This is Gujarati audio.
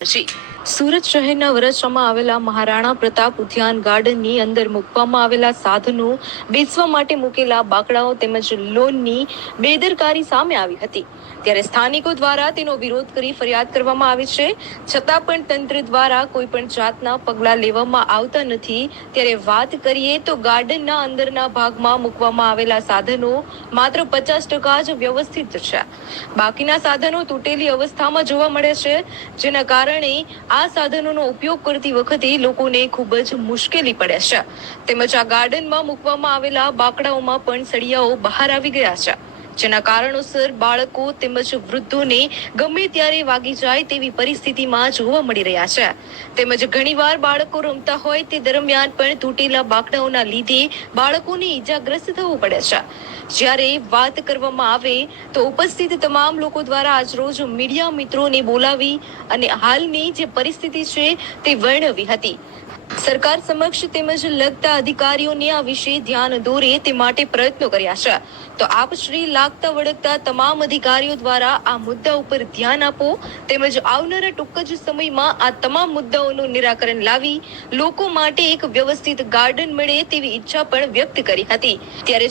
જી સુરત શહેરના વરાછામાં આવેલા મહારાણા પ્રતાપ ઉદ્યાન ગાર્ડનની અંદર મૂકવામાં આવેલા સાધનો બેસવા માટે મૂકેલા બાકડાઓ તેમજ લોનની બેદરકારી સામે આવી હતી, ત્યારે સ્થાનિકો દ્વારા તેનો વિરોધ કરી ફરિયાદ કરવામાં આવી છે, છતાં પણ તંત્ર દ્વારા કોઈ પણ જાતના પગલાં લેવામાં આવતા નથી। ત્યારે વાત કરીએ તો ગાર્ડનના અંદરના ભાગમાં મૂકવામાં આવેલા સાધનો માત્ર 50% જ વ્યવસ્થિત છે, બાકીના સાધનો તૂટેલી અવસ્થામાં જોવા મળે છે, જેના કારણે આ સાધનોનો ઉપયોગ કરતી વખતે લોકોને ખૂબ જ મુશ્કેલી પડે છે। તેમજ આ ગાર્ડનમાં મૂકવામાં આવેલા બાકડાઓમાં પણ સળિયાઓ બહાર આવી ગયા છે, જેના કારણોસર બાળકો તેમજ વૃદ્ધોને ગમે ત્યારે વાગી જાય તેવી પરિસ્થિતિમાં જોવા મળી રહ્યા છે। તેમજ ઘણીવાર બાળકો રમતા હોય તે દરમિયાન પણ તૂટેલા બાકડાઓના લીધે બાળકોને ઈજાગ્રસ્ત થવું પડે છે। જ્યારે વાત કરવામાં આવે તો ઉપસ્થિત તમામ લોકો દ્વારા આજરોજ મીડિયા મિત્રોને બોલાવી અને હાલની જે પરિસ્થિતિ છે તે વર્ણવી હતી। સરકાર સમક્ષ તેમજ લગતા અધિકારીઓને આ વિશે ધ્યાન દોરે તે માટે પ્રયત્નો કર્યા છે, તો આપ શ્રી લાગતા વળગતા તમામ અધિકારીઓ દ્વારા આ મુદ્દા ઉપર ધ્યાન આપો તેમજ આવનારા ટૂંક જ સમયમાં આ તમામ મુદ્દાઓનું નિરાકરણ લાવી લોકો માટે એક વ્યવસ્થિત ગાર્ડન મળે તેવી ઈચ્છા પણ વ્યક્ત કરી હતી। ત્યારે